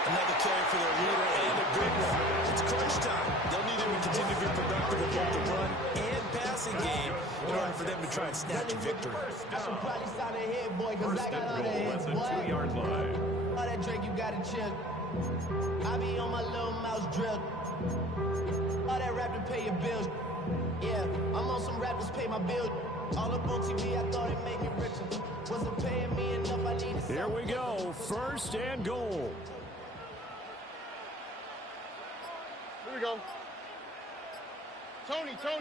Another carry for their leader, and a big one. It's crunch time. They'll need him to continue to be productive in both the run and passing game in order for them to try and snatch a victory. I should probably sign a head, boy, because I First got and all the goal heads, at the boy. 2-yard line. All that Drake, you got to chill. I be on my little mouse drill. All that rap to pay your bills. Yeah, I'm on some rappers pay my bills. All up on TV, I thought it made me richer. Wasn't paying me enough, I needed Here we go, first and goal. Here we go. Tony. Good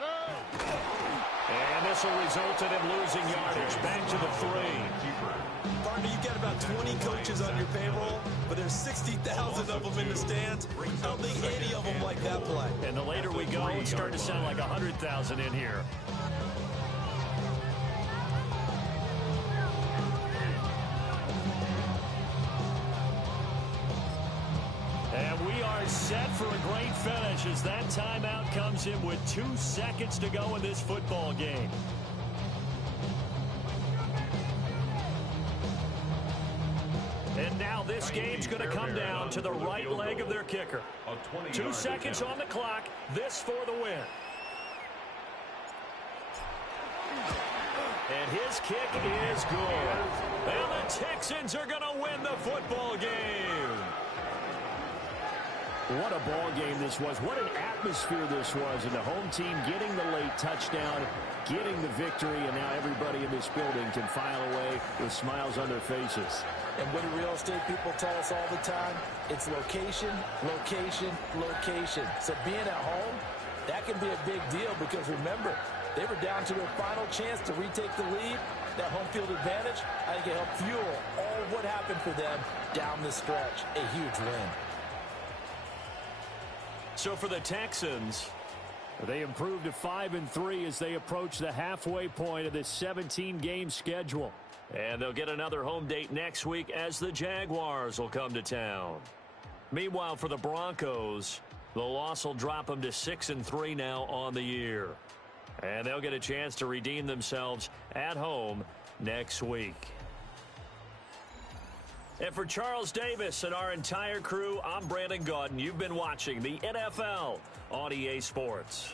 night. And this will result in him losing yardage. Back to the 3. Partner, you've got about 20 coaches on your payroll, but there's 60,000 of them in the stands. I don't think any of them like that play. And the later we go, it's starting to sound like 100,000 in here. And we are set for a great finish as that timeout comes in with 2 seconds to go in this football game. And now this game's going to come down to the right leg of their kicker. 2 seconds on the clock. This for the win. And his kick is good. And the Texans are going to win the football game. What a ball game this was. What an atmosphere this was. And the home team getting the late touchdown, getting the victory, and now everybody in this building can file away with smiles on their faces. And what do real estate people tell us all the time? It's location, location, location. So being at home, that can be a big deal because remember, they were down to their final chance to retake the lead. That home field advantage, I think it helped fuel all of what happened for them down the stretch. A huge win. So for the Texans, they improved to 5-3 as they approach the halfway point of this 17-game schedule. And they'll get another home date next week as the Jaguars will come to town. Meanwhile, for the Broncos, the loss will drop them to 6-3 now on the year. And they'll get a chance to redeem themselves at home next week. And for Charles Davis and our entire crew, I'm Brandon Gaudin. You've been watching the NFL on EA Sports.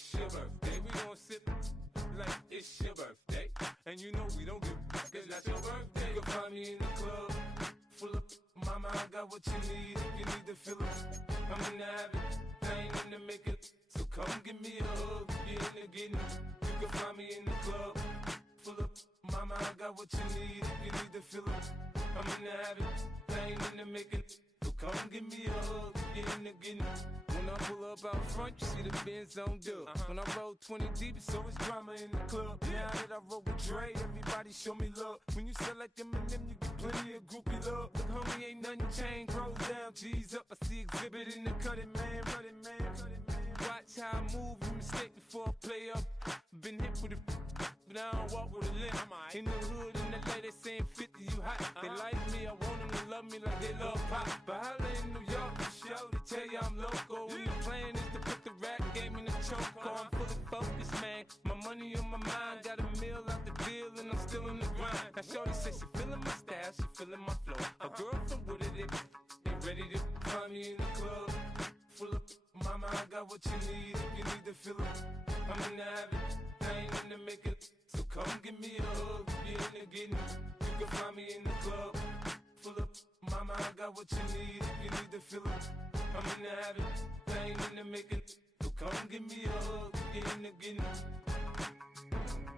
it's your birthday. We gon' sip like it's your birthday. And you know we don't give cause that's your birthday. You can find me in the club, full of mama, I got what you need. If you need to fill it, I'm in the habit, I ain't in the make it. So come give me a hug, you in the getting it. You can find me in the club, full of mama, I got what you need. If you need to fill it, I'm in the habit, I ain't in the make it. So come give me a hug, you in the getting it. When I pull up out front, you see the Benz on dub. When I roll 20 deep, it's always drama in the club. Now that I roll with Dre, everybody show me love. When you sell like Eminem, you get plenty of groupie love. Look, homie, ain't nothing changed. Roll down, G's up. I see exhibit in the cutting, man. Watch how I move, you mistake before I play up. Been hit with it, but I don't walk with a limp. In the hood, in the LA, they saying 50, you hot. They like me, I want them to love me like they love pop. But holla in New York, show, they tell you I'm local. When the plan is to put the rap game in the choke. I'm fully focused, man. My money on my mind, got a meal out the deal, and I'm still in the grind. Now shorty says she feeling my style, she feeling my flow. A girl from Wooded, they ready to find me in the club. Full of mama, I got what you need. If you need to fill it, I'm in the habit, I ain't in the make it. So come give me a hug, you in the getting it. You can find me in the club, full of mama, I got what you need. If you need to fill it, I'm in the habit, I ain't in the make it. So come give me a hug, you in the getting it.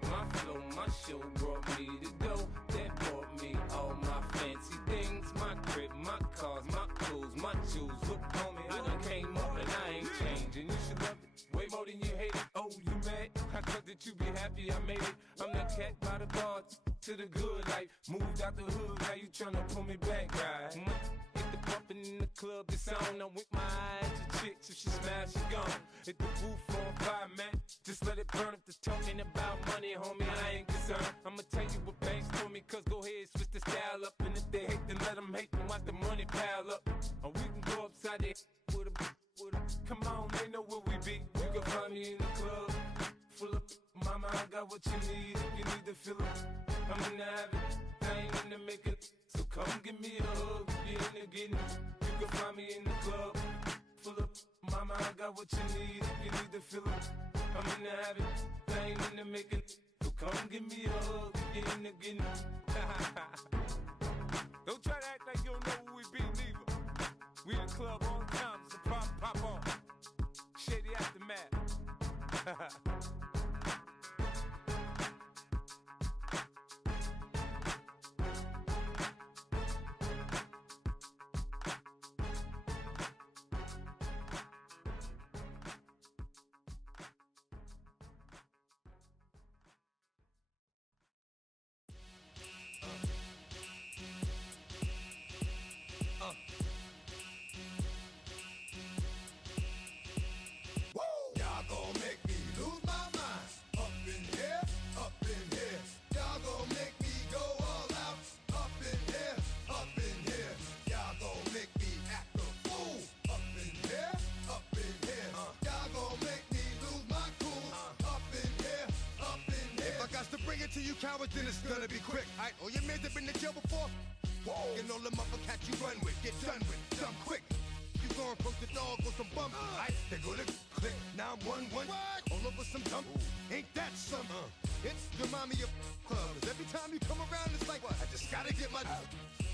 My flow, my show brought me to go. That brought me all my fancy things. My crib, my cars, my clothes, my shoes. Look, homie, I done came up and I ain't changing. You should love it way more than you hate it. Oh, you mad? I thought that you be happy I made it. I'm that cat by the bar to the good life. Moved out the hood, now you tryna pull me back, right? Hit the bumpin' in the club, it's on. I'm with my eyes to chicks, if she smash, she gone. Hit the roof on fire, man. Just let it burn. If the talking about money, homie, I ain't concerned. I'ma tell you what banks told me, cause go ahead, switch the style up. And if they hate, then let them hate, then watch the money pile up. Or we can go upside there with a come on, they know where we be. You can find me in the club, full of mama, I got what you need. If you need to fill it, I'm in the habit, I ain't in the make it. So come give me a hug, you in the getting it. You can find me in the club, full of mama, I got what you need. If you need to fill it, I'm in the habit, I ain't in the make it. So come give me a hug, you in the getting it. Don't try to act like you don't know who we be, neither. We in the club all the time, so pop on. Shady Aftermath. To you cowards, then it's gonna be quick. Aight, all your men have been to jail before. Whoa. And all them upper cats you run with, get done with, done quick. You gon' approach the dog with some bump. Aight, they go to click, 911. All over some dump. Ain't that some? It's the mommy of club. 'Cause every time you come around, it's like, I just gotta get my.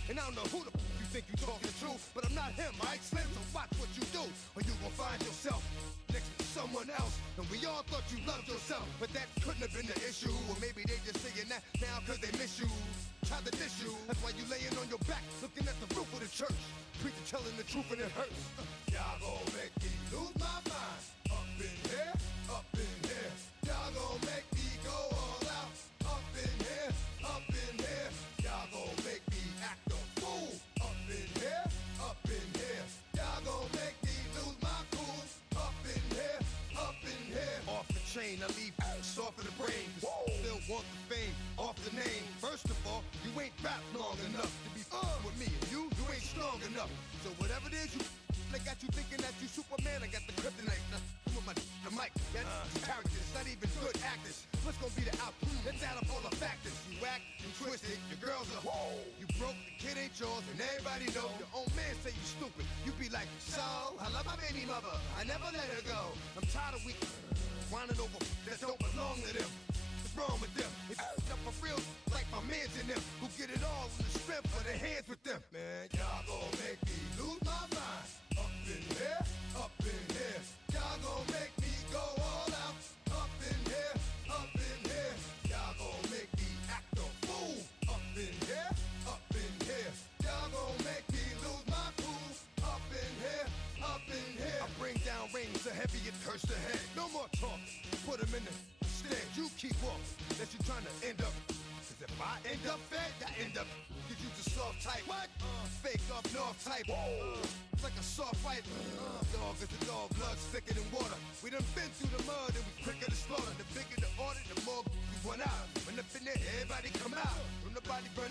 And I don't know who the you think you talking to, but I'm not him, aight, Slim, so watch what you do, or you gon' find yourself next to someone else. And we all thought you loved yourself, but that couldn't have been the issue. Or maybe they just saying that now cause they miss you. Try to diss you, that's why you laying on your back, looking at the roof of the church. Preacher telling the truth and it hurts. Y'all gon' make me lose my mind. Up in here, up in here. Y'all gon' make me go all out. Up in here, up in here. Y'all gon' make me act a fool. Up in here, up in here. Y'all gon' make me lose my cool. Up in here, up in here. Off the chain, I leave soft in the brain. Still want the fame, off the name. First of all, you ain't rap long enough to be with me. And you ain't strong enough. So whatever it is you they got you thinking that you Superman. I got the kryptonite. Come with the mic. That's characters, not even good actors. What's gonna be the outcome? Let's add up all the factors. You whack, you twisted, your girl's a whoa. You broke, the kid ain't yours, and everybody know. Your own man say you stupid. You be like, so, I love my baby mother. I never let her go. I'm tired of weak whining over that don't belong to them. What's wrong with them? It's up for real, like my mans in them, who get it all in the strength of their hands with them. Man, y'all gon' make me lose my mind. Up in here, up in here. Y'all gon' make me go all out. Up in here, up in here. Y'all gon' make me act a fool. Up in here, up in here. Y'all gon' make me lose my cool. Up in here, up in here. I bring down rings so heavy it hurts the head. No more talk, put them in the stand. You keep walking, that you trying to end up. Cause if I end up fed, I end up. Cause you just soft type. What? Fake up north type. It's like a soft fight. Dog is a dog, blood thicker than water. We done been through the mud and we quicker to slaughter. The bigger the order, the more we run out. When up in there, everybody come out. When nobody burn